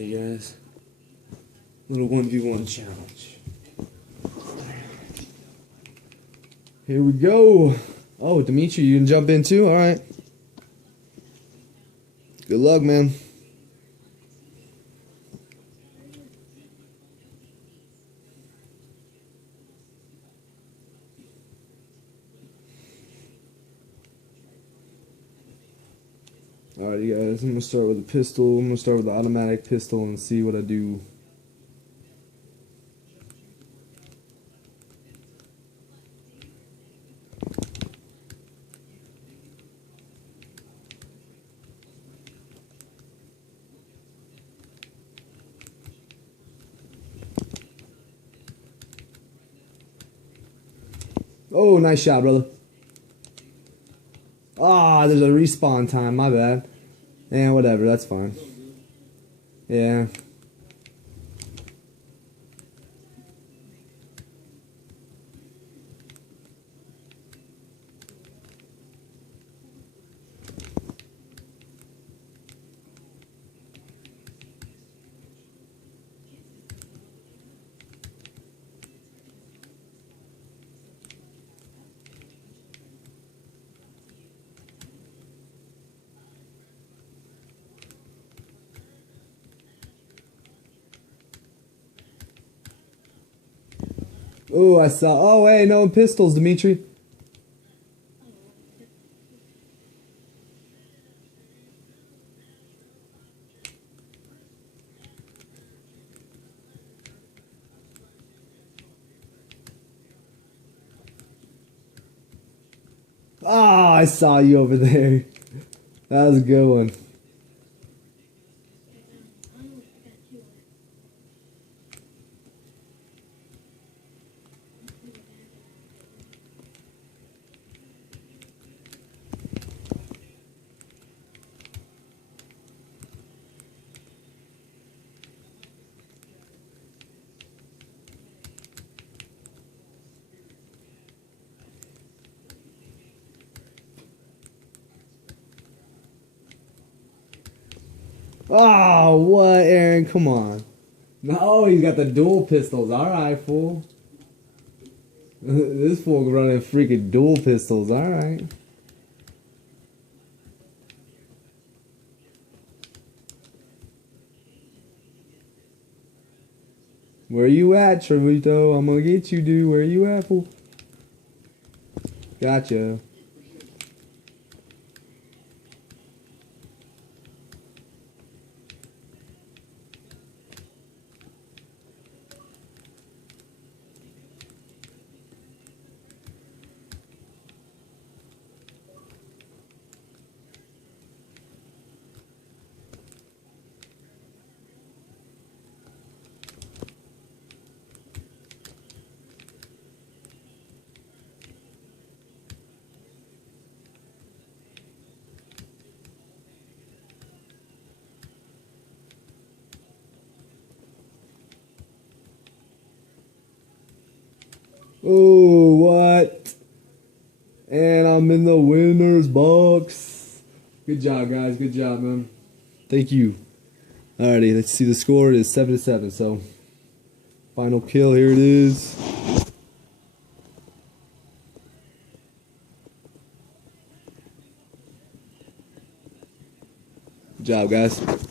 Alrighty, guys. Little 1v1 challenge. Here we go. Oh, Dimitri, you can jump in too? Alright. Good luck, man. Alrighty, guys. I'm going to start with a pistol. I'm going to start with the automatic pistol and see what I do. Oh, nice shot, brother. Ah, there's a respawn time. My bad. Yeah, whatever. That's fine. Yeah. Oh, I saw. Oh, hey, no pistols, Dimitri. Ah, I saw you over there. That was a good one. Oh, what, Aaron? Come on. No, he's got the dual pistols. Alright, fool. This fool running freaking dual pistols. Alright. Where you at, Trevito? I'm gonna get you, dude. Where you at, fool? Gotcha. Oh, what? And I'm in the winner's box. Good job, guys. Good job, man. Thank you. Alrighty, let's see. The score is 7-7. So, final kill. Here it is. Good job, guys.